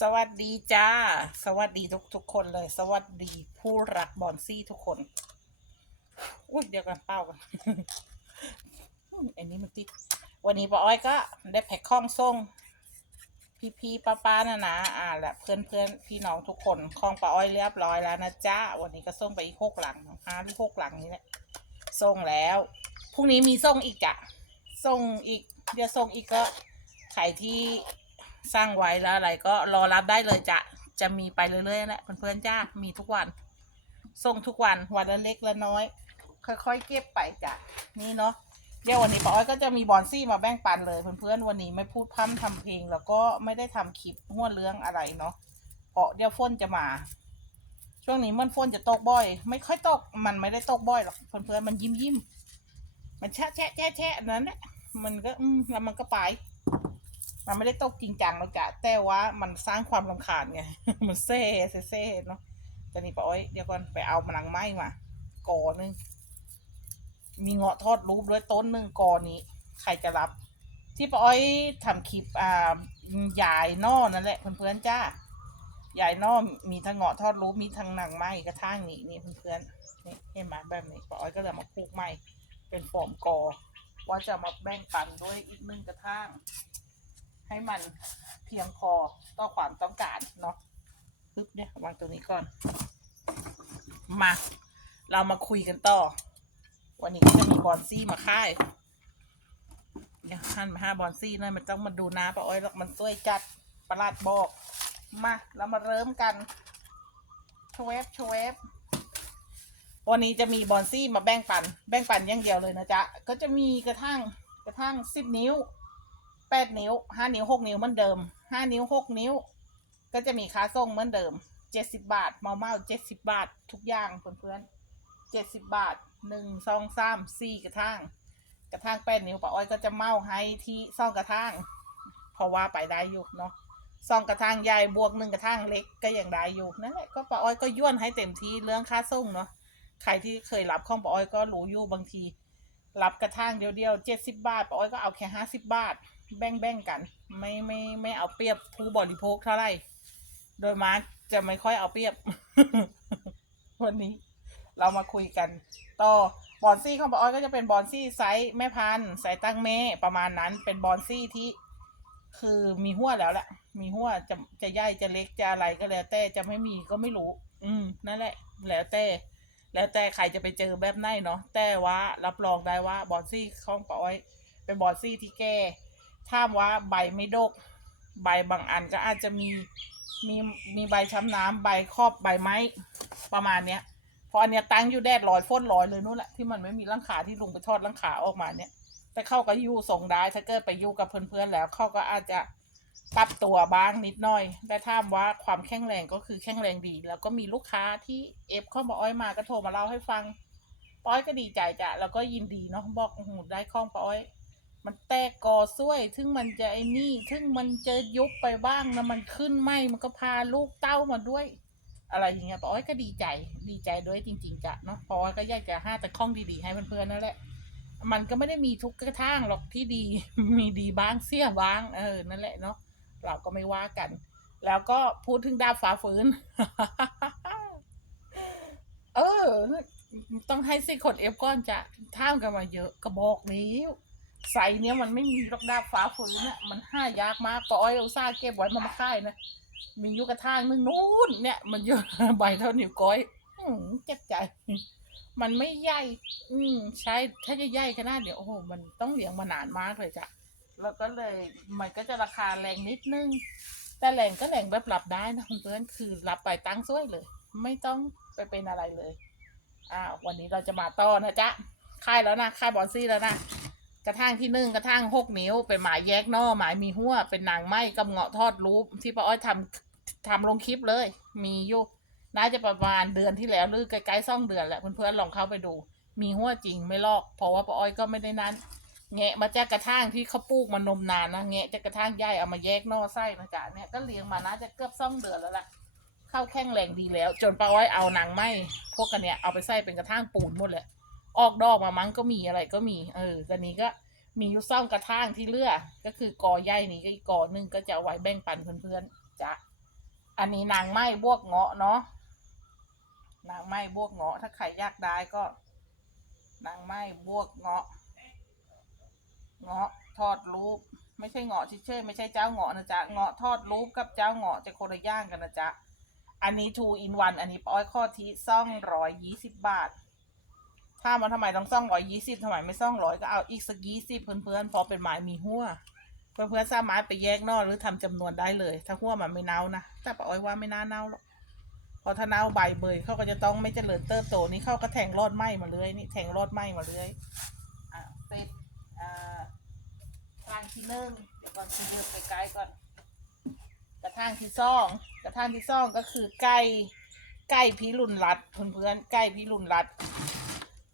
สวัสดีจ้า สวัสดีทุกทุกๆคนเลย สวัสดีผู้รักบอนซี่ทุกคน อุ้ยเดี๋ยวกันเป้ากันอันนี้มันติด วันนี้ป้าอ้อยก็ได้แพ็คข้องส่งพี่พี่ป้าป้าๆนะนะอ่า และเพื่อนเพื่อนพี่น้องทุกคนข้องป้าอ้อยเรียบร้อยแล้วนะจ้าวันนี้ก็ส่งไปอีกหกหลังห้าหรือหกหลังนี้แหละส่งแล้วพรุ่งนี้มีส่งอีกจ้ะส่งอีก เดี๋ยวส่งอีกก็ใครที่ สร้างไว้แล้วอะไรก็รอรับได้เลยจะจะมีไปเรื่อยๆแหละเพื่อนๆจ้ามีทุกวันส่งทุกวันวันละเล็กละน้อย ค่อยๆเก็บไปจ้ะนี่เนาะเดี๋ยววันนี้ป้าอ้อยก็จะมีบอนซี่มาแบ่งปันเลยเพื่อนๆวันนี้ไม่พูดพร่ำทำเพลง แล้วก็ไม่ได้ทำคลิปหัวเรื่องอะไรเนาะเพราะเดี๋ยวฝนจะมา ช่วงนี้มันฝนจะตกบ่อย ไม่ค่อยตกมันไม่ได้ตกบ่อยหรอกเพื่อนๆมันยิ้มยิ้มมันแชะแชะแชะแชะนั้นแหละมันก็อืมแล้วมันก็ไป มันไม่ได้ตกจริงจังหรอกจ้ะแต่ว่ามันสร้างความรำคาญไง มันเซ่เซ่เนาะแต่นี่ป้าอ้อยเดี๋ยวก่อนไปเอามันังไม้มาก่อหนึง มีเงาะทอดรูปด้วยต้นหนึ่งกอนี้ ใครจะรับ ที่ป้าอ้อยทำคลิปอ่ายายนอนั่นแหละเพื่อนๆจ้ายายนอมีทั้งเงาะทอดรูปมีทั้งหนังไม้กระทั่งนี้นี่เพื่อนๆนี่เห็นไหมแบบนี้ป้าอ้อยก็เลยมาปลูกไม้เป็นฟอร์มกอ ว่าจะมาแบ่งปันด้วยอีกหนึ่งกระทั่ง ให้มันเพียงพอต่อความต้องการเนาะปึ๊บเนี่ยวางตรงนี้ก่อน มา เรามาคุยกันต่อ วันนี้ก็จะมีบอนซี่มาค่ายเดี๋ยหันมาห้าบอนซี่เลยมันต้องมาดูน้าป้าอ้อยหรอกมันสวยจัดประหลาดบอก มาเรามาเริ่มกันชเวฟชเวฟวันนี้จะมีบอนซี่มาแบ่งปัน แบ่งปันอย่างเดียวเลยนะจ๊ะ ก็จะมีกระทั่งกระทั่งสิบนิ้ว แปดนิ้วห้านิ้วหกนิ้วเหมือนเดิมห้านิ้วหกนิ้ว ก็จะมีค่าส่งเหมือนเดิมเจ็ดสิบบาทเมาเมาเจ็ดสิบบาท ทุกอย่างเพื่อนๆเจ็ดสิบบาทหนึ่งสองสามสี่กระทั่งกระทั่งแป้นนิ้วป้าอ้อยก็จะเมาให้ที่ซ่องกระทั่งเพราะว่าไปได้อยู่เนาะซองกระทั่งใหญ่บวกหนึ่งกระทั่งเล็กก็ยังได้อยู่นั่นแหละก็ป้าอ้อยก็ย้วนให้เต็มที่เรื่องค่าส่งเนาะใครที่เคยรับของป้าอ้อยก็รู้อยู่บางที รับกระทั่งเดียวเดียวเจ็ดสิบบาทป้าอ้อยก็เอาแค่ห้าสิบบาท แบ่งแบ่งๆกัน ไม่ไม่ไม่เอาเปรียบผู้บริโภคเท่าไหร่ โดยมาจะไม่ค่อยเอาเปรียบ วันนี้ เรามาคุยกัน ต่อบอนซี่ของปอ้อยก็จะเป็นบอนซี่ไซส์แม่พันธุ์ไซส์ตั้งเมประมาณนั้น เป็นบอนซี่ที่คือมีหัวแล้วแหละมีหัวจะจะใหญ่จะเล็กจะอะไรก็แล้ว แต่จะไม่มีก็ไม่รู้ อืมนั่นแหละ แล้วแต่ แล้วแต่ใครจะไปเจอแบบไหนเนาะแต่ว่ารับรองได้ว่าบอนซี่ของปอ้อย เป็นบอนซี่ที่แก่ ถ้าว่าใบไม่ดก ใบบางอันก็อาจจะมีมีมีใบช้ำน้ำใบครอบใบไม้ประมาณเนี้ยพราะอันเนี้ยตั้งอยู่แดดลอยพ่นลอยเลยนู่นแหละที่มันไม่มีร่างขาที่ลุงไปทอดร่างขาออกมาเนี่ยแต่เข้าก็ยู่ส่งได้ถ้าเกิดไปยู่กับเพื่อนๆแล้วเขาก็อาจจะปรับตัวบ้างนิดหน่อยแต่ถ้าว่าความแข็งแรงก็คือแข็งแรงดี แล้วก็มีลูกค้าที่เอฟข้ามาอ้อยมาก็โทรมาเล่าให้ฟังป้อยก็ดีใจจ้ะแล้วก็ยินดีเนาะบอกโอ้โหได้ข้องป้อย มันแตกกอซ้วย ถึงมันจะไอ้นี่ ถึงมันจะยุบไปบ้างนะมันขึ้นไหมมันก็พาลูกเต้ามาด้วย อะไรอย่างเงี้ยป้าอ้อยก็ดีใจ ดีใจด้วยจริง ๆจ้ะเนาะเพราะว่าก็อยากจะห้าแต่ข้องดีๆให้เพื่อนๆนั่นแหละ มันก็ไม่ได้มีทุกกระทั่งหรอกที่ดี มีดีบ้างเสียบ้างเออนั่นแหละเนาะเราก็ไม่ว่ากัน แล้วก็พูดถึงดาบฟ้าฝืนเออ ต้องให้สิคนเอฟก้อนจะท่ามกันมาเยอะก็บอกแใส่เนี้ยมันไม่มีรอกดาบฟ้าฝืนน่ะมันห้ายากมากปออ้อยอุตส่าเก็บไว้มามาค่ายนะมียู่กระทางนึงนู้นเนี่ยมันเยอะใบเท่านิ้วก้อยอืมเจ็บใจ มันไม่ใหญ่อืมใช่ถ้าจะใหญ่ขนาดเนี้ยโอ้โหมันต้องเลี้ยงมานานมากเลยจ้ะแล้วก็เลยมันก็จะราคาแรงนิดนึง แต่แรงก็แรงแบบรับได้นะคุณเพื่อนคือรับไปตั้งซ้วยเลย ไม่ต้องไปเป็นอะไรเลยอ่าวันนี้เราจะมาต่อนะจ๊ะค่ายแล้วนะค่ายบอลซี่แล้วนะ กระทั่งที่หนึ่งกระทั่งหกนิ้ว เป็นหมายแยกนอหมายมีหัวเป็นนังไหมกับเงาะทอดรูปที่ป้าอ้อยทำทำลงคลิปเลย มีอยู่น่าจะประมาณเดือนที่แล้วหรือใกล้ๆซ่องเดือนแหละเพื่อนๆลองเข้าไปดู มีหัวจริงไม่ลอก เพราะว่าป้าอ้อยก็ไม่ได้นั้นแงะมาจากกระทั่งที่เขาปลูกมานมนานนะแงะจากกระทั่งใหญ่เอามาแยกนอไส้นะจ๊ะเนี่ยก็เลี้ยงมาน่าจะเกือบซ่องเดือนแล้วล่ะเข้าแข้งแรงดีแล้ว จนป้าอ้อยเอานังไหมพวกกันเนี่ยเอาไปใส่เป็นกระทั่งปูนหมดเลย ออกดอกมามั้งก็มีอะไรก็มี เออตอนนี้ก็มีอยุซ่องกระทั่งที่เลือกก็คือกอใหญ่นี่ก็อีกกอหนึ่งก็จะไว้แบ่งปันเพื่อนๆจ้ะอันนี้นางไม้บวกเงาะเนาะนางไม้บวกเงาะถ้าใครอยากได้ก็ นางไม้บวกเงาะ เงาะทอดรูป ไม่ใช่เงาะเฉยไม่ใช่เจ้าเงาะนะจ๊ะเงาะทอดรูปกับเจ้าเงาะจะคนละย่างกันนะจ๊ะอันนี้ two in one อันนี้ป้อยข้อที่ซ่องร้อยยี่สิบบาท ถ้ามันทำไมต้องซ่องร้อยยี่สิบทำไมไม่ซ่องร้อยก็เอาอีกสักยี่สิบเพื่อนๆเพราะเป็นไม้มีหัวเพื่อนๆสามารถไปแยกนอกหรือทำจำนวนได้เลย ถ้าหัวมันไม่เน่านะแต่ป้าอ้อยว่าไม่น่าเน่าหรอกพอถ้าเน่าใบเบยเขาก็จะต้องไม่เจริญเติบโตนี่เขาก็แทงรอดไหมมาเลยนี่แทงรอดไหมมาเลยอ่าเป็ดอ่าทางที่หนึ่งเดี๋ยวก่อนที่เดินไปไกลก่อนกระทางที่สองกระทางที่สองก็คือไก่ไก่พิรุณรัดเพื่อนๆไก่พิรุณรัด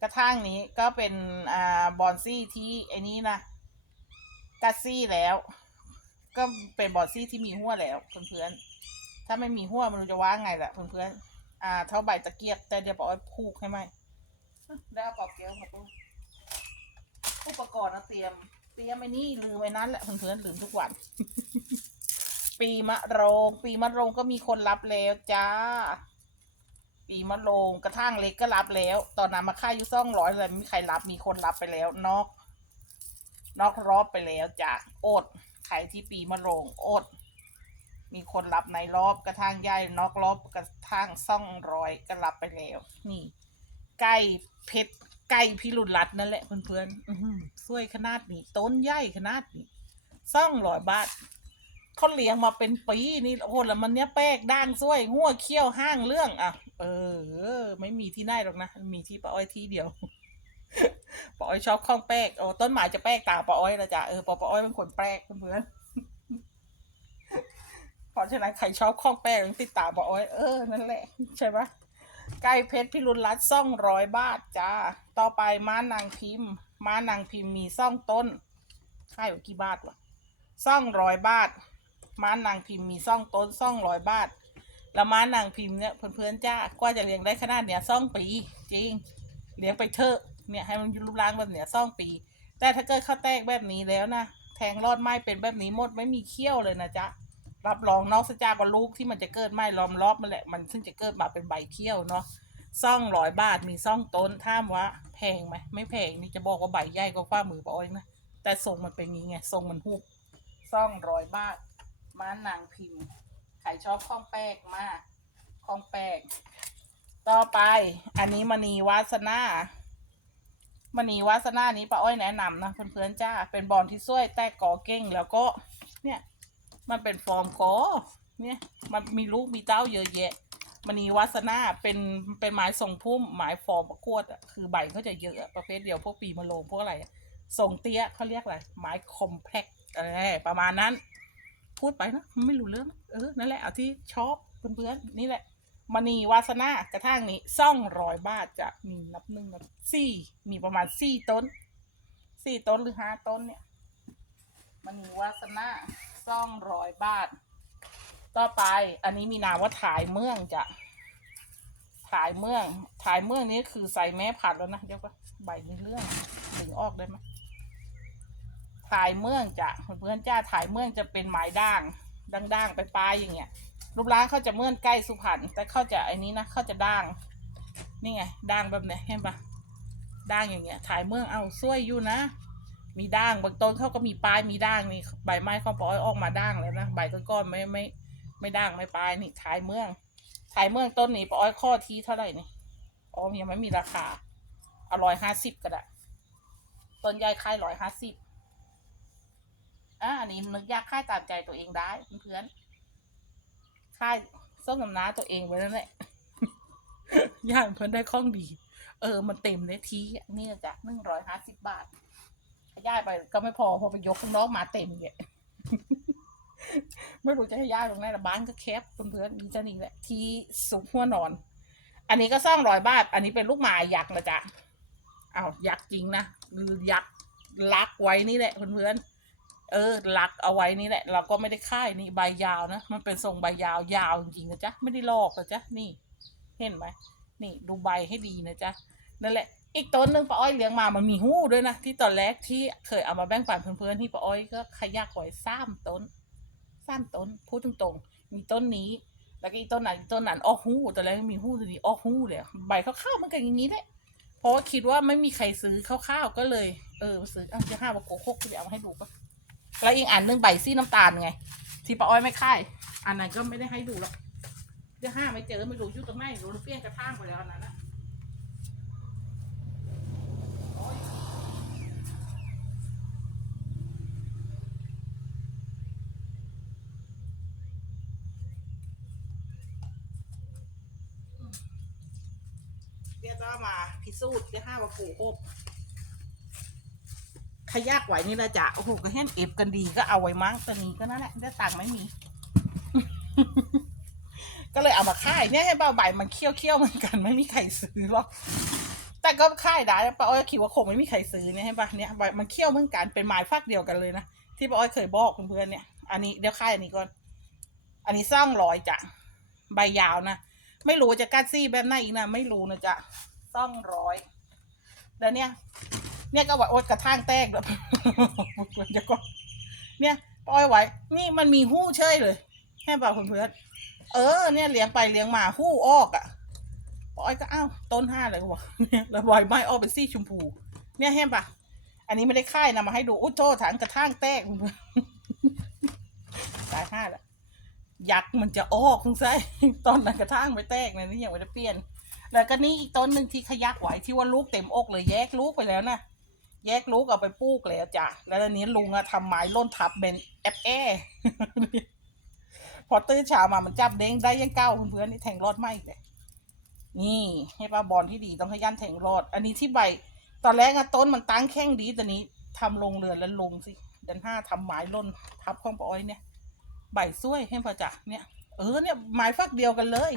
กระทางนี้ก็เป็นอ่าบอนซี่ที่ไอ้นี้นะกัสซี่แล้ว ก็เป็นบอนซี่ที่มีหัวแล้วเพื่อนๆถ้าไม่มีหัวมันจะว่าไงล่ะเพื่อนๆอ่า เท่าใบตะเกียบแต่เดี๋ยวบอกว่าพูกให้ไหมได้เอาปอกเกลียวมาปูอุปกรณ์นะเตรียม เตรียมไอ้นี่ลืมไว้นั้นแหละเพื่อนๆลืมทุกวัน ปีมะโรง ปีมะโรงก็มีคนรับแล้วจ้า ปีมะโรงกระทั่งเล็กก็รับแล้ว ตอนนั้นมาค่าอยู่ซ่องร้อยเลยไม่มีใครรับมีคนรับไปแล้วนอกนอกรอบไปแล้วจ้ะอดใครที่ปีมะโรงอด มีคนรับในรอบกระทั่งย่ายนอกรอบกระทั่งซ่องร้อยก็รับไปแล้ว นี่ไก่เพชรไก่พิรุณรัตน์นั่นแหละเพื่อนๆอื้อหือสวยขนาดนี้ ต้นใหญ่ขนาดนี้ซ่องร้อยบาทเขาเลี้ยงมาเป็นปีนี่โอ้โหแล้วมันเนี้ยแป้กด่างซ้วยงัวเขี้ยวห้างเรื่องอะ เออ ไม่มีที่ไหนหรอกนะ มีที่ป้าอ้อยที่เดียวป้าอ้อยชอบข้องแป้กโอ้ต้นไม้จะแป้กตาป้าอ้อยละจ้ะเออป้าป้าอ้อยเป็นคนแป้กเพื่อนเพราะฉะนั้นใครชอบข้องแป้กต้องติดตามป้าอ้อยเออนั่นแหละใช่ปะไก่เพชรพิรุณรัตซ่องร้อยบาทจ้า ต่อไปม้านางพิมพ์ ม้านางพิมพ์มีซ่องต้นค่ายอยู่กี่บาทวะซ่องร้อยบาท ม้านางพิมพ์มีซ่องต้นซ่องร้อยบาท ล้วม้านางพิมพ์เนี่ยเพื่อนๆจ้ากว่าจะเลี้ยงได้ขนาดเนี้ยซ่องปีจริง เลี้ยงไปเถอะเนี่ยให้มันรูปร่างแบบเนี้ยซ่องปี แต่ถ้าเกิดข้าแตกแบบนี้แล้วนะแทงรอดไม้เป็นแบบนี้หมดไม่มีเขี้ยวเลยนะจ๊ะรับรองนอกจากว่าลูกที่มันจะเกิดไม้ล้อมรอบมันแหละมันซึ่งจะเกิดมาเป็นใบเขี้ยวเนาะซ่องร้อยบาทมีซ่องต้นท่ามว่าแพงไหมไม่แพงนี่จะบอกว่าใบใหญ่กว่าฝ่ามือปอยนะแต่ทรงมันเป็นงี้ไงทรงมันหุบซ่องร้อยบาทม้านางพิมพ์ ใครชอบข้องแป้กมากข้องแป้กต่อไป อันนี้มณีวาสนามณีวาสนานี้ป้าอ้อยแนะนำนะเพื่อนๆจ้า เป็นบอลที่ช่วยแตกกอเก้งแล้วก็ เนี่ย มันเป็นฟอร์มกอเนี่ย มันมีลูกมีเต้าเยอะแยะมณีวาสนาเป็นเป็นไม้ทรงพุ่มไม้ฟอร์มประกวดอะคือใบเขาจะเยอะประเภทเดียวพวกปีมะโรงพวกอะไรทรงเตี้ยเขาเรียกอะไรไม้คอมแพคอะไรประมาณนั้น พูดไปนะไม่รู้เรื่องเออนั่นแหละเอาที่ชอบเพื่อนๆนี่แหละมณีวาสนากระทั่งนี้ซ่องร้อยบาทจะมีนับหนึ่งนับสี่มีประมาณสี่ต้นสี่ต้นหรือห้าต้นเนี่ยมณีวาสนาซ่องร้อยบาท ต่อไปอันนี้มีนามว่าถ่ายเมืองจะถ่ายเมืองถ่ายเมืองนี้คือใส่แม่ผัดแล้วนะเดี๋ยวก็ใบมีเรื่องดึงออกได้ไหม ถ่ายเมืองจะเพื่อนจ้าถ่ายเมืองจะเป็นไม้ด่างด่างๆไปปลายอย่างเงี้ยรูปร่างเขาจะเมื่อนใกล้สุพรรณแต่เขาจะไอ้นี้นะเขาจะด่างนี่ไงด่างแบบเนี้ยเห็นปะด่างอย่างเงี้ย ถ่ายเมืองเอาสวยอยู่นะมีด่างบางต้นเขาก็มีปลายมีด่างนี่ใบไม้ของปอยออกมาด่างแล้วนะใบก้อนไม่ไม่ไม่ด่างไม่ปลายนี่ถ่ายเมืองถ่ายเมืองต้นนี้ปอยข้อที่เท่าไหร่นี่อ๋อยังไม่มีราคาอร้อยห้าสิบก็ได้ต้นใหญ่ค่ายร้อยห้าสิบ อ่าอันนี้นึกยากค่ายตามใจตัวเองได้เพื่อนๆค่ายส้มน้ำน้าตัวเองไว้นั่นแหละย่างเพื่อนได้ข้องดี เออ มันเต็มเลยทีอ่นี่จ้ะหนึ่งร้อยห้าสิบบาทย่ายไปก็ไม่พอพอไปยกข้างนอกมาเต็มเนี่ยไม่รู้จะให้ย่ายตรงไหนละบ้านก็แคบเพื่อนๆมีจะนี่แหละทีสุกหัวนอน อันนี้ก็สร้างร้อยบาท อันนี้เป็นลูกหมายักษ์นะจ๊ะอ้าวยักษ์จริงนะหรือยักษ์ลักไว้นี่แหละเพื่อนๆ เออลักเอาไว้นี่แหละ เราก็ไม่ได้ค่ายนี่ใบยาวนะ มันเป็นทรงใบยาวยาวจริงนะจ๊ะ ไม่ได้ลอกนะจ๊ะ นี่ เห็นไหมนี่ดูใบให้ดีนะจ๊ะ นั่นแหละ อีกต้นหนึ่งป้าอ้อยเลี้ยงมา มันมีหู้ด้วยนะ ที่ตอนแรกที่เคยเอามาแบ่งปันเพื่อนๆที่ป้าอ้อยก็ขยักไว้สามต้นสามต้น พูดตรงๆ มีต้นนี้ แล้วก็อีกต้นนั้นต้นนั้นออกหูตอนแรกไม่มีหูตัวนี้ออกหูเลย ใบข้าวๆมันก็อย่างนี้แหละเพราะว่าคิดว่าไม่มีใครซื้อข้าวๆก็เลย เออซื้อเอาจะห้าบาโกโคกจะเอามาให้ดูปะ แล้วอีกอันหนึงใบซี่น้ำตาลไง ที่ป้าอ้อยไม่ค่าย อันนั้นก็ไม่ได้ให้ดูหรอกจะห้าไม่เจอไม่รู้อยู่ตรงไหนรู้เปลี่ยนกระทั่งไปแล้วอันนั้นนะเดี๋ยวก็มาพิสูจน์ได้ห้าว่าโกหก ขยากไหวนี่ละจ้ะโอ้โหก็เห็นเก็บกันดีก็เอาไว้มั้งตอนนี้ก็นั่นแหละได้ตังค์ไม่มี ก็เลยเอามาค่ายเนี่ยให้เบาใบมันเคี้ยวเคี้ยวเหมือนกันไม่มีใครซื้อหรอกแต่ก็ค่ายได้ป้าอ้อยคิดว่าคงไม่มีใครซื้อเนี่ยให้ป่ะเนี่ยใบมันเคี้ยวเหมือนกันเป็นไม้ฟักเดียวกันเลยนะที่ป้าอ้อยเคยบอกเพื่อนๆเนี่ย อันนี้เดี๋ยวค่ายอันนี้ก่อน อันนี้สร้างรอยจ้ะใบยาวนะไม่รู้จะกัดซี่แบบไหนอีกนะไม่รู้นะจ๊ะซ่องร้อยแล้วเนี่ย เนี่ยก็ว่าโอ๊ตกระทั่งแตกด้วยเดี๋ยวก็เนี่ยปล่อยไว้ นี่มันมีหู้เชยเลยแค่เปล่าเพื่อนเออเนี่ยเลี้ยงไปเลี้ยงมาหู้ออกอะปอยก็อ้าวต้นห้าเลยก็บอกเนี่ยแล้วบอยไม้ออกเป็นซี่ชมพู เนี่ยเห็นปะอันนี้ไม่ได้ค่ายนะมาให้ดูอุ้โทษถังกระทั่งแตกเพื่อนตายห้าล้วยักษ์มันจะออกคุณไส้ตอนนั้นกระทั่งไปแตกนะนี่ยังไม่ได้เปลี่ยน แล้วก็นี่อีกต้นหนึ่งที่ขยักไหวที่ว่าลูกเต็มอกเลยแยกลูกไปแล้วนะ แยกลูกเอาไปปลูกแล้วจ้ะ แล้วอันนี้ลุงอะทำไม้ล่นทับเป็นแอปแอพอตื่นเช้ามามันจับเด้งได้ยังเก้าเพื่อนๆนี่แทงรอดไหมเลยนี่ให้ป้าบอลที่ดีต้องขยันแทงรอด อันนี้ที่ใบ ตอนแรกอะต้นมันตั้งแข้งดีแต่นี้ทำลงเรือนแล้วลงสิดือนห้าทำไม้ล่นทับข้องปอ้อยเนี่ย ใบซ้วยให้พอจ้ะเนี่ยเออเนี่ยไม้ฟักเดียวกันเลย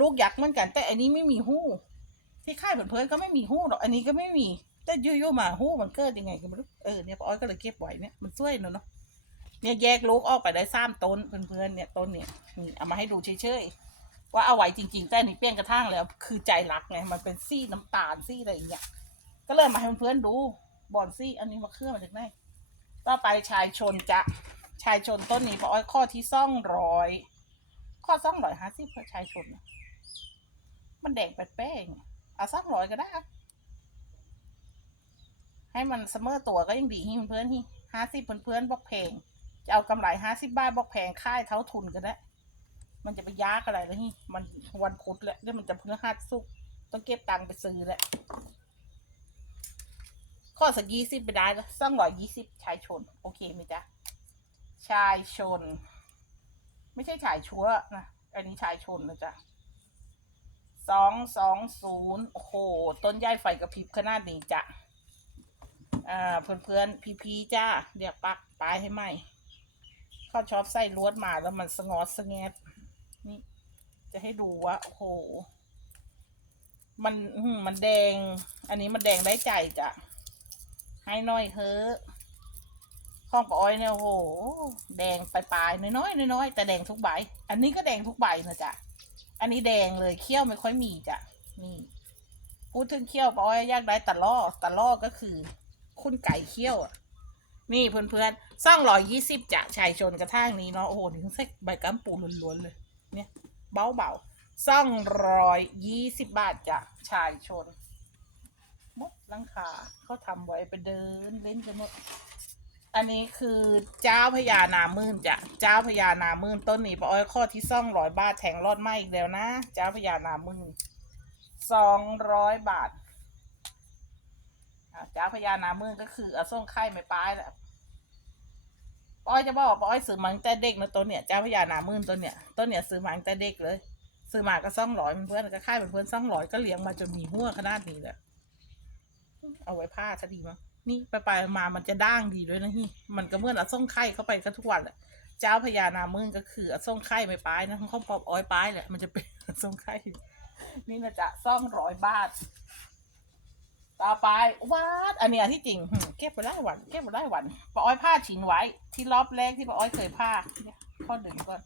ลูกยักษ์เหมือนกัน แต่อันนี้ไม่มีหู้ ที่ค่ายเพื่อนๆก็ไม่มีหู้หรอกอันนี้ก็ไม่มี แต่ยู่ๆมาหู้มันเกิดยังไงก็ไม่รู้เออเนี่ยป้าอ้อยก็เลยเก็บไว้เนี่ยมันซ้วยเนอะเนาะเนี่ยแยกลูกออกไปได้สามต้นเพื่อนๆเนี่ยต้นเนี่ยนี่เอามาให้ดูเฉยๆว่าเอาไว้จริง ๆ แต่นี่เปลี่ยนกระทั่งแล้ว คือใจรักไงมันเป็นซี่น้ำตาลซี่อะไรอย่างเงี้ยก็เลยมาให้เพื่อนๆดูบอนซี่ อันนี้มาเคลื่อนมาจากไหนต่อไปชายชนจะชายชนต้นนี้พออ้อยข้อที่ซ่องร้อยข้อซ่องร้อยห้าสิบเพื่อชายชนมันแดงแป้งๆเอาซ่องร้อยก็ได้ ให้มันเสมอตัวก็ยังดีให้เพื่อนๆที่ห้าสิบเพื่อนๆบอกแพงจะเอากำไรห้าสิบบาทบอกแพงค่ายเท่าทุนก็ได้มันจะไปยากอะไรแล้วนี่มันวันพุธและเดี๋ยวมันจะเพฤหัสสุกต้องเก็บตังค์ไปซื้อแหละข้อสักยี่สิบไปได้แล้วซ่องร้อยยี่สิบชายชน โอเคไหมจ๊ะชายชน ไม่ใช่ชายชัวนะอันนี้ชายชนนะจ๊ะสองสองศูนย์โอ้โห ต้นใหญ่ไฟกระพริบขนาดนี้จ้ะ อ่าเพื่อนเพื่อนพีพีจ้าเดี๋ยวปักปลายให้ไหมเขาชอบใส่ลวดมาแล้วมันสงอสงแงดนี่ จะให้ดูว่าโอ้โห มันมันแดง อันนี้มันแดงได้ใจจ้ะให้น้อยเฮ้อข้องปอ้อยเนี่ยโอ้โห แดงปลายๆน้อยๆน้อยๆแต่แดงทุกใบ อันนี้ก็แดงทุกใบนะจ๊ะอันนี้แดงเลยเขี้ยวไม่ค่อยมีจ้ะนี่พูดถึงเขี้ยวปอ้อยยากได้ตะล่อตะล่อก็คือ คุณไก่เขี้ยวอะนี่เพื่อนๆซ่องร้อยยี่สิบจะชายชนกระทั่งนี้เนาะโอ้โหถึงเซ็กใบกัมปูล้วนๆเลย เนี่ย เบาๆซ่องร้อยยี่สิบบาทจะชายชนมดลังคาเขาทำไว้ไปเดินเล่นกันหมดอันนี้คือเจ้าพญานามื่นจ้ะเจ้าพญานามื่นต้นนี้ปาอ้อยข้อที่ซ่องร้อยบาทแทงรอดไหมอีกแล้วนะ เจ้าพญานามื่นสองร้อยบาท จ้าพญานามื่นก็คืออาส่งไข่ไม่ปลายแหละปาอ้อยจะบอกว่าปาอ้อยซื้อมังแต่เด็กนะต้นเนี่ยเจ้าพญานามื่นต้นเนี่ยต้นเนี่ยซื้อมังแต่เด็กเลยซื้อมาก็ซ่องร้อยเพื่อนก็ค่ายเพื่อนซ่องร้อยก็เลี้ยงมาจนมีหัวขนาดนี้แหละเอาไว้ผ้าซะดีมั้งนี่ไปไปมามันจะด่างดีด้วยนะนี่มันก็เมื่อนอาส่งไข่เข้าไปกันทุกวันแหละเจ้าพญานามึงก็คืออส่งไข่ไม่ปลายนะข้าวปอบอ้อยปลายแหละมันจะเป็นส่งไข่นี่นะจ๊ะซ่องร้อยบาท ต่อไปวัดอันเนี้ยที่จริงหึเก็บไปได้วันเก็บไปได้วันป้าอ้อยผ้าชินไว้ ที่รอบแรกที่ป้าอ้อยเคยผ้าเนี่ยข้อหนึ่งก่อน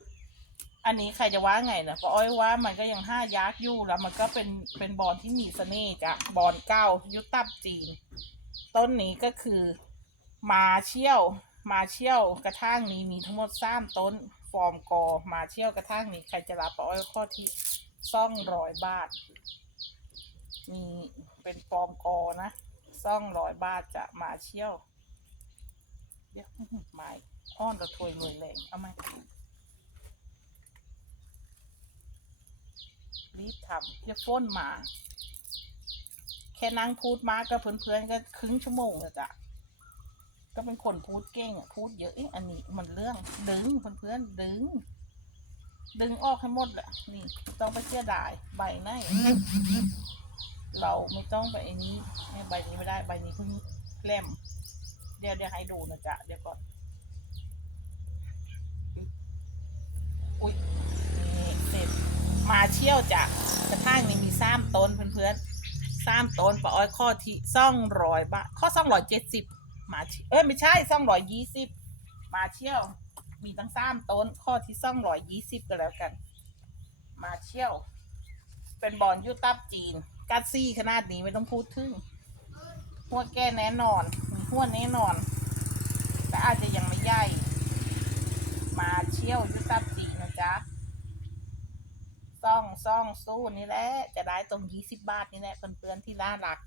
อันนี้ใครจะว่าไงนะป้าอ้อยว่ามันก็ยังห้ายักษ์อยู่แล้วมันก็เป็นเป็นบอลที่มีเสน่ห์จ้ะบอลเก้ายุตับจีน ต้นนี้ก็คือมาเชี่ยวมาเชี่ยวกระทั่งนี้มีทั้งหมดสามต้น ฟอร์มกอ มาเชี่ยวกระทั่งนี้ใครจะรับปาอ้อยข้อที่ซ่องร้อยบาท มีเป็นฟอร์มกอนะซ่องร้อยบาทจะมาเชี่ยวเดี๋ยวอื้อหือไม่อ้อนกระถวยรวยแรงเอาไหมรีบทำเดี๋ยวฟ้นมา แค่นั่งพูดมากับเพื่อนๆก็ครึ่งชั่วโมงแล้วจ้ะก็เป็นคนพูดเก่งอะพูดเยอะอันนี้มันเรื่องดึงเพื่อนๆดึง ดึงออกให้หมดแหละนี่ ต้องไปเชื่อดายใบหน้า เราไม่ต้องไปไอ้นี้เนี่ยใบนี้ไม่ได้ใบนี้เพิ่งแกลมเดี๋ยวเดี๋ยวให้ดูนะจ๊ะเดี๋ยวก่อนอุ้ยนี่เสร็จมาเชี่ยวจ้ะกระทั่งนี่มีซ้ำต้นเพื่อนๆซ้ำต้นปะอ้อยข้อที่ซ่องร้อยบาทข้อซ่องร้อยเจ็ดสิบมาเชี่ยวเอ้ยไม่ใช่ซ่องร้อยยี่สิบมาเชี่ยว มีตั้งสามต้นข้อที่ซ่องร้อยยี่สิบก็แล้วกัน มาเชี่ยว เป็นบอลยูตับจีน กัดซี่ขนาดนี้ไม่ต้องพูดถึงหัวแก้แน่นอนหัวแน่นอน แต่อาจจะยังไม่ใหญ่ มาเชี่ยวยูตับจีนะจ๊ะซ่องซ่องสู้นี่แหละ จะได้ตรงยี่สิบบาทนี่แหละเพื่อนๆที่น่ารัก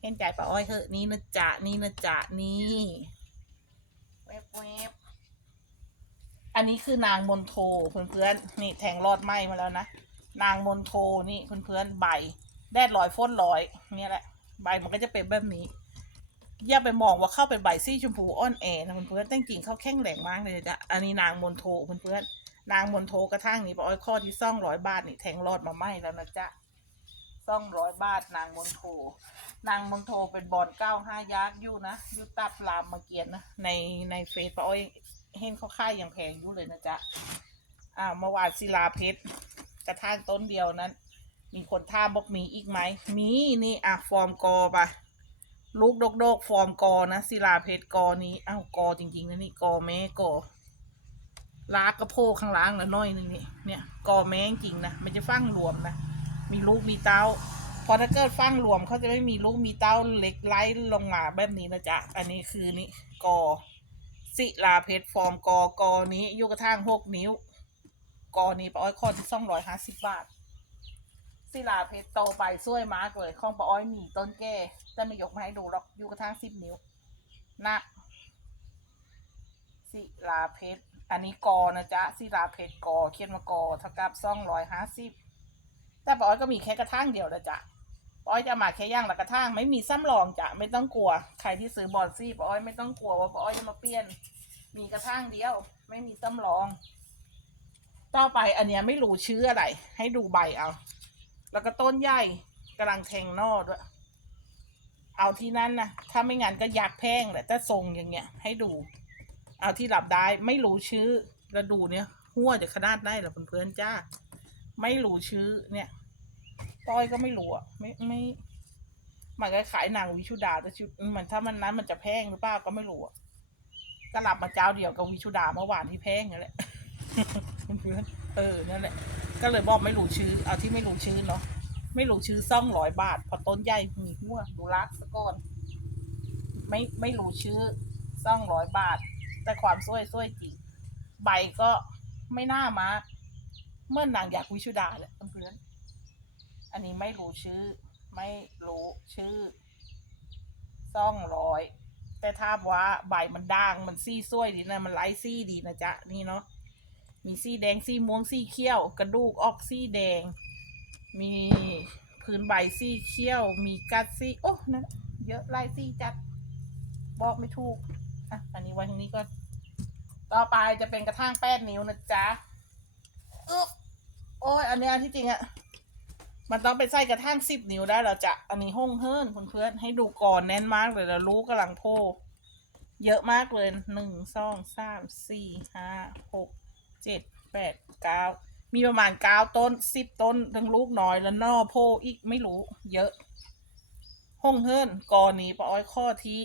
เห็นใจป้าอ้อยเหอะนี่นะจ๊ะนี่นะจ๊ะนี่เว็บเว็บอันนี้คือนางมนโทเพื่อนๆนี่แทงรอดไหมมาแล้วนะ นางมนโทนี่เพื่อนๆใบ แดดลอยฟ้นลอยเนี่ยแหละ ใบมันก็จะเป็นแบบนี้ อย่าไปมองว่าเข้าเป็นใบซี่ชมพูอ่อนแอนะเพื่อนๆแต่จริงเขาแข็งแรงมากเลยจ้ะอันนี้นางมนโทเพื่อนๆนางมนโทกระทั่งนี่ป้าอ้อยข้อที่ซ่องร้อยบาทนี่แทงรอดมาไหมแล้วนะจ๊ะซ่องร้อยบาทนางมนโท นางมนโทเป็นบอลเก้าห้ายาร์ยู่นะยู่ตับรามมาเกียนนะในในเฟซป้าอ้อยเห็นเขาค่ายอย่างแพงยู่เลยนะจ๊ะอ่าเมื่อวานศิลาเพชร กระทั่งต้นเดียวนั้น มีคนท่าบอกมีอีกไหม มีนี่อะฟอร์มกอปะลูกดกดกๆฟอร์มกอนะศิลาเพชรกอนี้อ้าวกอจริงๆนะนี่กอแม่กอลากกระโพกข้างล่างนะน้อยนึงนี่เนี่ยกอแม่จริงนะมันจะฟั่งรวมนะมีลูกมีเต้าพอถ้าเกิดฟั่งรวมเขาจะไม่มีลูกมีเต้าเล็กไล่ลงมาแบบนี้นะจ๊ะอันนี้คือนี่กอศิลาเพชรฟอร์มกอกอนี้ยุกระทั่งหกนิ้ว กอนี้ปาอ้อยคอที่สองร้อยห้าสิบบาทศิลาเพชรโตไปสวยมากเลยของปาอ้อยมีต้นแก่แต่ไม่ยกมาให้ดูหรอกอยุกระทั่งสิบนิ้วหนักศิลาเพชรอันนี้กอนะจ๊ะศิลาเพชรกอเขียนมากอเท่ากับสองร้อยห้าสิบแต่ปาอ้อยก็มีแค่กระทั่งเดียวแล้วจ้ะปาอ้อยจะมาแค่ย่างละกระทั่งไม่มีซ้ำรองจ้ะไม่ต้องกลัว ใครที่ซื้อบอลซี่ปาอ้อยไม่ต้องกลัวว่าปาอ้อยจะมาเปลี่ยน มีกระทั่งเดียว ไม่มีซ้ำรอง ต่อไปอันเนี้ยไม่รู้ชื่ออะไร ให้ดูใบเอา แล้วก็ต้นใหญ่กำลังแทงนอด้วย เอาที่นั่นนะถ้าไม่งั้นก็ยักแพงแหละถ้าทรงอย่างเงี้ย ให้ดู เอาที่หลับได้ไม่รู้ชื่อแล้วดูเนี่ยหัวจะขนาดได้เหรอเพื่อนๆจ้า ไม่รู้ชื่อเนี่ย ต้อยก็ไม่รู้อะไม่ไม่มันก็ขายหนังวิชุดาแต่ชุดมันถ้ามันนั้นมันจะแพงหรือเปล่าก็ไม่รู้อะก็หลับมาเจ้าเดียวกับวิชุดาเมื่อวานที่แพงนั่นแหละ เพื่อนเออนั่นแหละ ก็เลยบอกไม่รู้ชื่อ เอาที่ไม่รู้ชื่อเนาะไม่รู้ชื่อซ่องร้อยบาท พอต้นใหญ่มีหัวดูรักสะก่อน ไม่ไม่รู้ชื่อซ่องร้อยบาท แต่ความสวยสวยจริงใบก็ไม่น่ามาเมื่อนางอยากวิชุดาแหละเพื่อนอันนี้ไม่รู้ชื่อ ไม่รู้ชื่อซ่องร้อยแต่ถ้าว่าใบมันด่างมันซี่ซวยดีนะ มันไล่ซี่ดีนะจ๊ะนี่เนาะ มีซี่แดงซี่ม่วงซี่เขียว กระดูกออกซี่แดง มีพื้นใบซี่เขียว มีกัดซี่โอ้นั่นเยอะไล่ซี่จัด บอกไม่ถูกอะอันนี้ไว้ทางนี้ก่อนต่อไปจะเป็นกระทั่งแปดนิ้วนะจ๊ะอึ๊โอ้ยอันนี้ที่จริงอะมันต้องไปใส่กระทั่งสิบนิ้วได้แล้วจะอันนี้ห้องเฮิร์นเพื่อนๆให้ดูก่อนแน่นมากเลยแล้วรู้กำลังโพเยอะมากเลยหนึ่งสองสามสี่ห้าหก เจ็ดแปดเก้ามีประมาณเก้าต้นสิบต้นทั้งลูกน้อยแล้วนอโพอีกไม่รู้ เยอะ ห้องเฮิร์นกอนี้ปอ้อยข้อที่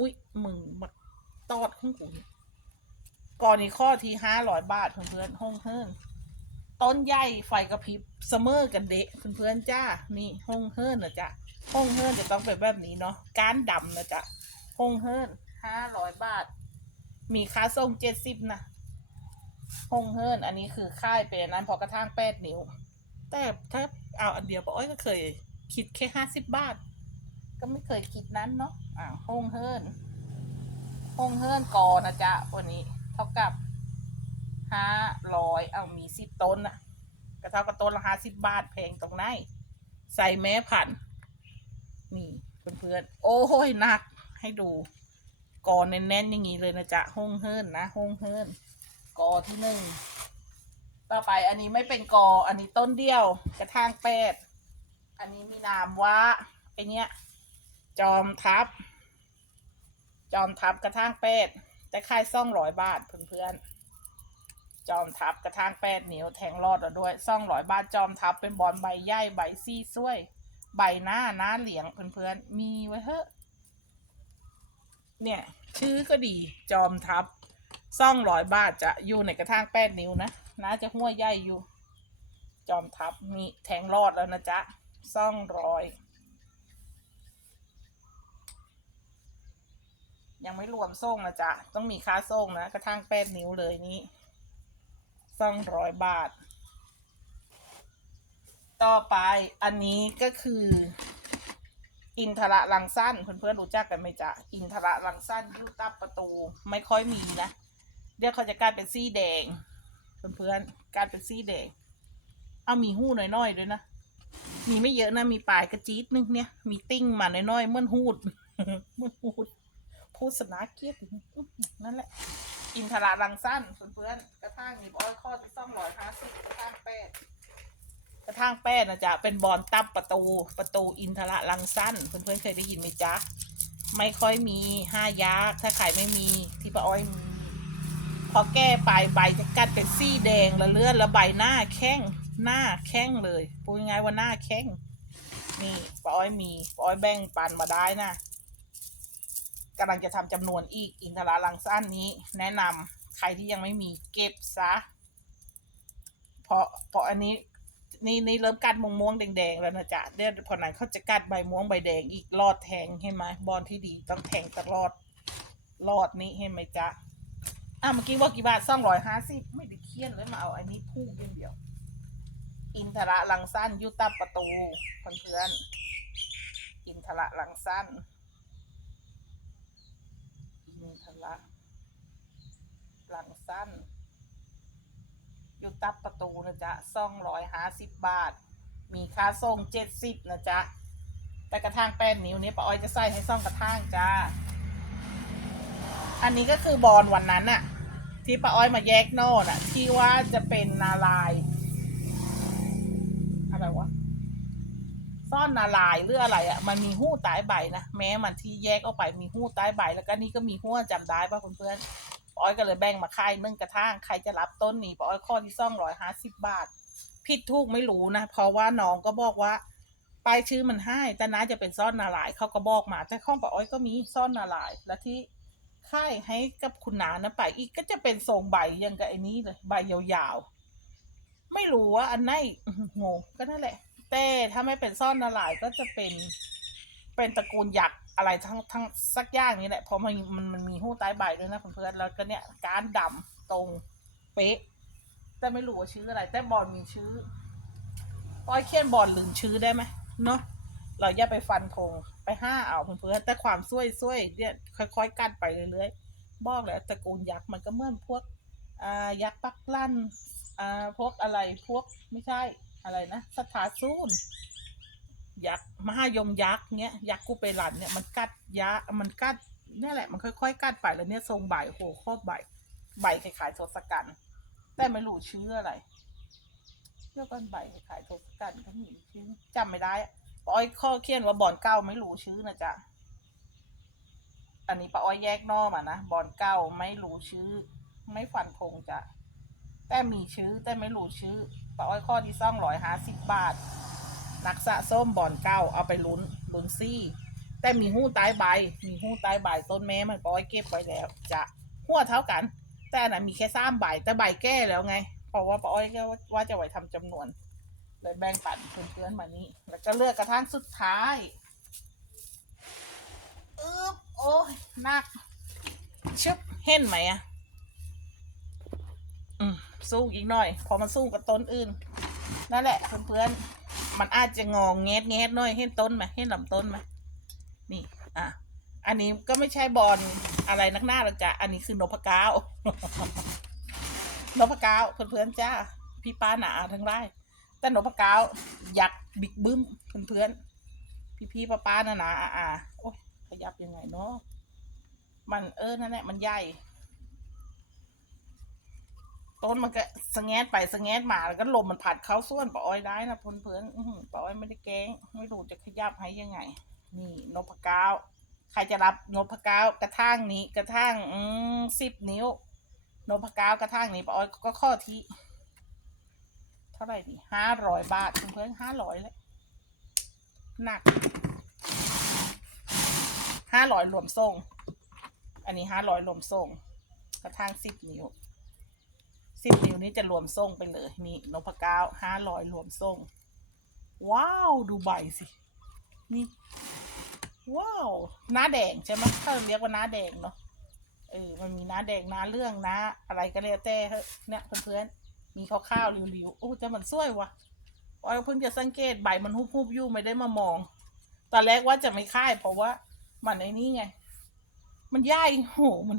อุ้ยมึงมาตอดข้างกูนี่กอนี้ข้อที่ห้าร้อยบาทเพื่อนๆห้องเฮิร์นต้นใหญ่ไฟกระพริบเสมอกันเดะเพื่อนๆจ้านี่ห้องเฮิร์นนะจ๊ะห้องเฮิร์นจะต้องเป็นแบบนี้เนาะก้านดำนะจ๊ะห้องเฮิร์นห้าร้อยบาท มีค่าส่งเจ็ดสิบนะ ฮงเฮิร์นอันนี้คือค่ายเป็นนั้นพอกระทั่งแปดนิ้ว แต่ถ้าเอาอันเดียวป้าอ้อยก็เคยคิดแค่ห้าสิบบาท ก็ไม่เคยคิดนั้นเนาะอ่าฮงเฮิร์นฮงเฮิร์นกอนะจ๊ะวันนี้ เท่ากับห้าร้อยเอามีสิบต้นนะก็เท่ากับต้นละห้าสิบบาทแพงตรงไหนใส่แม้พันนี่เพื่อนๆโอ้ยหนักให้ดูกอแน่นๆอย่างนี้เลยนะจ๊ะฮงเฮิร์นนะฮงเฮิร์น กอที่หนึ่งต่อไปอันนี้ไม่เป็นกอ อันนี้ต้นเดียวกระทางแปดอันนี้มีนามว่าไอเนี้ย จอมทัพจอมทัพกระทางแปดแต่ค่ายซ่องร้อยบาทเพื่อนๆ จอมทัพกระทางแปดเหนียวแทงรอดแล้วด้วยซ่องร้อยบาทจอมทัพเป็นบอลใบใหญ่ใบซี่ซ้วย ใบหน้าหน้าเหลียงเพื่อนๆ มีไว้เถอะ เนี่ย ชื่อก็ดีจอมทัพ ซ่องร้อยบาทจะอยู่ในกระทางแปดนิ้วนะน่าจะหัวใหญ่อยู่ จอมทัพมีแทงรอดแล้วนะจ๊ะซ่องร้อยยังไม่รวมส่งนะจ๊ะ ต้องมีค่าส่งนะ กระทั่งแปดนิ้วเลยนี้ซ่องร้อยบาท ต่อไปอันนี้ก็คือ อินทระลังสั้น เพื่อนๆรู้จักกันไหมจ๊ะ อินทระลังสั้นยูตับประตูไม่ค่อยมีนะ เดี๋ยวเขาจะกลายเป็นสีแดง เพื่อนๆกลายเป็นสีแดง เอามีหู้น้อยๆด้วยนะ มีไม่เยอะนะมีปลายกระจีดนึงเนี่ย มีติ้งมาน้อยๆเมื่อนหูดเมื่อนหูดพูดสนาเกลียดนั่นแหละ อินทราลังสั้นเพื่อนๆกระทั่งหนีบอ้อยข้อที่ซ่องร้อยห้าสิบกระทั่งแปดกระทั่งแปดนะจ๊ะเป็นบอลตับประตูประตูอินทราลังสั้นเพื่อนๆเคยได้ยินไหมจ๊ะไม่ค่อยมีห้ายักษ์ถ้าใครไม่มีที่ป้าอ้อยมี พอแก้ไปใบจะกัดเป็นซี่แดงล้วเลือดแล้วใบหน้าแข้งหน้าแข้งเลยพูดง่ายว่าหน้าแข้งนี่ป้อ้อยมีป้อ้อยแบ่งปันมาได้นะกำลังจะทำจำนวนอีกอินทราลังสั้นนี้ แนะนำใครที่ยังไม่มีเก็บซะเพราะเพราะอันนี้นี่นี่เริ่มกัดม่วงม่วงแดงๆแล้วนะจ๊ะเดี๋ยวพอไหนเขาจะกัดใบม่วงใบแดงอีกรอดแทงเห็นไหมบอลที่ดีต้องแทงตลอดรอดนี้เห็นไหมจ๊ะ อะเมื่อกี้ว่ากี่บาทสองร้อยห้าสิบไม่ได้เคียนเลยมาเอาอันนี้พูกอย่างเดียว อินทระลังสั้นยุตับประตูเพื่อนๆอินทระลังสั้น อินทระลังสั้นยุตับประตูนะจ๊ะสองร้อยห้าสิบบาท มีค่าส่งเจ็ดสิบนะจ๊ะ แต่กระทางแป้นนิ้วนี้ป้าอ้อยจะใส่ให้ซ่องกระทางจ้า อันนี้ก็คือบอลวันนั้นน่ะที่ป้าอ้อยมาแยกโน่น่ะที่ว่าจะเป็นนาลายอะไรวะซ่อนนาลายหรืออะไรอะ่ะ มันมีหู้ใต้ใบนะแม้มันที่แยกออกไปมีหู้ใต้ใบ แล้วก็นี่ก็มีหัวจำได้ป่ะเพื่อนๆป้าอ้อยก็เลยแบ่งมาค่ายนึ่งกระทั่งใครจะรับต้นนี้ป้าอ้อยข้อที่ซ่องร้อยห้าสิบบาทผิดถูกไม่รู้นะเพราะว่าน้องก็บอกว่าป้ายชื่อมันให้แต่น่าจะเป็นซ่อนนาลายเขาก็บอกมาแต่ข้องป้าอ้อยก็มีซ่อนนาลายและที่ ค่ายให้กับคุณนานะไปอีกก็จะเป็นทรงใบยังกับไอ้นี้เลยใบยาวๆ ไม่รู้ว่าอันไหนงงก็นั่นแหละ แต่ถ้าไม่เป็นซ่อนนาลายก็จะเป็นเป็นตระกูลยักษ์อะไรทั้งทั้งสักอย่างนี้แหละเพราะมันมันมันมีหู้ใต้ใบด้วยนะเพื่อนๆแล้วก็เนี่ยการดำตรงเป๊ะ แต่ไม่รู้ว่าชื่ออะไร แต่บอลมีชื่อป้อยเขียนบอลลืมชื่อได้ไหมเนาะ เราอย่าไปฟันธงไปห้าเอาเพื่อนแต่ความช่วยช่วยเนี่ยค่อยๆกันไปเรื่อยๆบอกแล้วตระกูลยักษ์มันก็เหมือนพวกอ่ายักษ์ปักลั่นอ่าพวกอะไรพวกไม่ใช่อะไรนะสถาซูนยักษ์มหายมยักษ์เนี้ยยักษ์กูเปรันเนี่ยมันกัดยะมันกัดนี่แหละมันค่อยๆกัดไปแล้วเนี่ยทรงใบโหโคตรใบใบคล้ายๆทศกัณฐ์แต่ไม่รู้ชื่ออะไรเรียกว่าใบคล้ายๆทศกัณฐ์ก็มีชื่อจำไม่ได้ ป้าอ้อยข้อเขียนว่าบอนเก้าไม่รู้ชื่อนะจ๊ะ อันนี้ป้าอ้อยแยกนอกมานะบอนเก้าไม่รู้ชื่อ ไม่ฟันธงจ้ะ แต่มีชื่อแต่ไม่รู้ชื่อป้าอ้อยข้อที่ซ่องร้อยห้าสิบบาท นักสะส้มบอนเก้าเอาไปลุ้นลุ้นซี่ แต่มีหู้ใต้ใบ มีหู้ใต้ใบต้นแม้มันป้าอ้อยเก็บไว้แล้วจะหัวเท่ากัน แต่อันนั้นมีแค่สามใบแต่ใบแก้แล้วไง เพราะว่าป้าอ้อยก็ว่าจะไว้ทำจำนวน เลยแบ่งปันเพื่อนๆมานี่แล้วก็เลือกกระทั่งสุดท้ายอึ๊บโอ้ยหนักชึบเห็นไหมอะอืมสู้อีกหน่อย พอมันสู้กับต้นอื่น นั่นแหละเพื่อนๆมันอาจจะงองแงดแงดหน่อยเห็นต้นไหมเห็นลำต้นไหมนี่อะอันนี้ก็ไม่ใช่บอลอะไรนักหน้าหรอกจ้ะอันนี้คือนพเก้านพเก้าเพื่อนๆจ้าพี่ป้าหนาทั้งไร่ แต่นพเก้ายักบิ๊กบึ้มเพื่อนๆพี่ๆป้าป้าๆนานาอ่าอ่าโอ้ยขยับยังไงเนาะมันเออนั่นแหละมันใหญ่ต้นมันก็สแงดไปสแงดมาแล้วก็ลมมันผัดเข้าส่วนปะอ้อยได้นะเพื่อนๆอื้อหือปะอ้อยไม่ได้แก้งไม่รู้จะขยับให้ยังไง นี่นพเก้าใครจะรับนพเก้ากระทั่งนี้ กระทั่งอืมสิบนิ้วนพเก้ากระทั่งนี้ปะอ้อยก็ข้อที่ ท่าไหร่ดีห้าร้อยบาทเพื่อนห้าร้อยเลยหนักห้าร้อยรวมส่ง อันนี้ห้าร้อยรวมส่ง กระทั่งสิบนิ้วสิบนิ้วนี้จะรวมส่งไปเลยนี่นพเก้าห้าร้อยรวมส่ง ว้าว ดูใบสิ นี่ ว้าวหน้าแดงใช่ไหมถ้าเรียกว่าหน้าแดงเนาะเออมันมีหน้าแดงหน้าเรื่องหน้าอะไรก็แล้วแต่เถอะเนี่ยเพื่อนๆ มีข้าวๆริวๆโอ้แต่มันสวยวะออยเพิ่งจะสังเกตใบมันหุบๆอยู่ไม่ได้มามอง ตอนแรกว่าจะไม่ค่าย เพราะว่า มันในนี้ไง มันย่ายโหมัน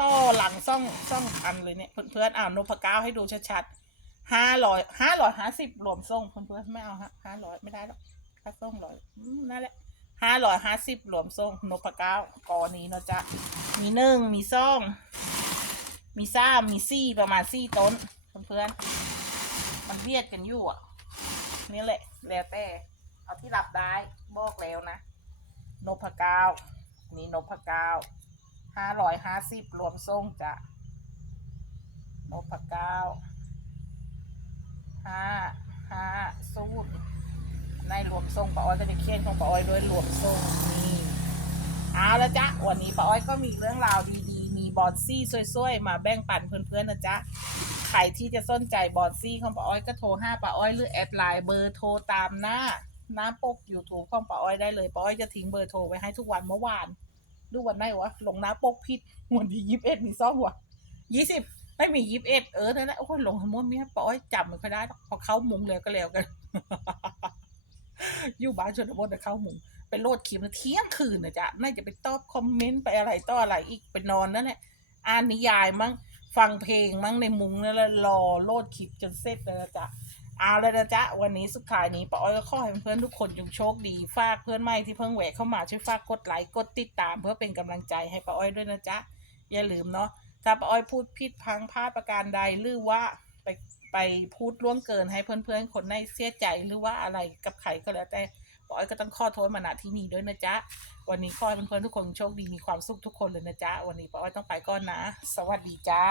ต่อหลังซ่องซ่องอันเลยเนี่ย เพื่อนๆอ่านนพก้าให้ดูชัดๆห้าร้อยห้าร้อยห้าสิบรวมส่งเพื่อนๆไม่เอาฮะห้าร้อยไม่ได้หรอกค่าส่งร้อยนั่นแหละห้าร้อยห้าสิบรวมส่งนพก้ากอนี้เนาะจ๊ะมีหนึ่งมีซ่อง มีซ่ามมีซี่ประมาณซี่ต้น เพื่อนๆมันเบียดกันอยู่อะนี่แหละ แล้วแต่ เอาที่รับได้บอกแล้วนะ นพก้านี่นพก้าห้าร้อยห้าสิบรวมส่งจ้ะนพก้าห้าห้าศูนย์ในรวมส่งป้าอ้อยก็จะเขียนของป้าอ้อยด้วยรวมส่งนี่เอาละจ๊ะวันนี้ป้าอ้อยก็มีเรื่องราวดี บอลซี่สวยๆ มาแบ่งปันเพื่อนๆนะจ๊ะใครที่จะสนใจบอลซี่ของป้าอ้อยก็โทรห้าป้าอ้อยหรือแอดไลน์เบอร์โทรตามหน้าหน้าปก YouTube ของป้าอ้อยได้เลยป้าอ้อยจะทิ้งเบอร์โทรไว้ให้ทุกวันเมื่อวาน ดูวันไหนวะลงหน้าปกผิดวันที่ยี่สิบเอ็ดมีซ่องวะยี่สิบไม่มียี่สิบเอ็ดเออนั่นแหละโอ้ยลงทั้งหมดมีป้าอ้อยจำม่ค่อยได้หรอกพอเข้ามุงแล้วก็แล้วกันอยู่บ้านชนบทแต่เข้ามุง ไปโหลดคลิปเที่ยงคืนนะจ๊ะน่าจะไปตอบคอมเมนต์ไปอะไรต่ออะไรอีกไปนอนนั่นแหละอ่านนิยายมั้งฟังเพลงมั้งในมุงนั่นแหละรอโหลดคลิปจนเสร็จเลยนะจ๊ะเอาเลยนะจ๊ะวันนี้สุดท้ายนี้ป้าอ้อยก็ขอให้เพื่อนทุกคนจงโชคดีฝากเพื่อนใหม่ที่เพิ่งแหวกเข้ามาช่วยฝากกดไลค์กดติดตามเพื่อเป็นกำลังใจให้ป้าอ้อยด้วยนะจ๊ะอย่าลืมเนาะถ้าป้าอ้อยพูดผิดพังพลาดประการใดหรือว่าไปไปพูดล่วงเกินให้เพื่อนๆคนในเสียใจหรือว่าอะไรกับใครก็แล้วแต่ อ้อยก็ต้องขอโทษมาณที่นี่ด้วยนะจ๊ะ วันนี้ขอให้เพื่อนๆทุกคนโชคดีมีความสุขทุกคนเลยนะจ๊ะ วันนี้ป้าอ้อยต้องไปก่อนนะ สวัสดีจ้า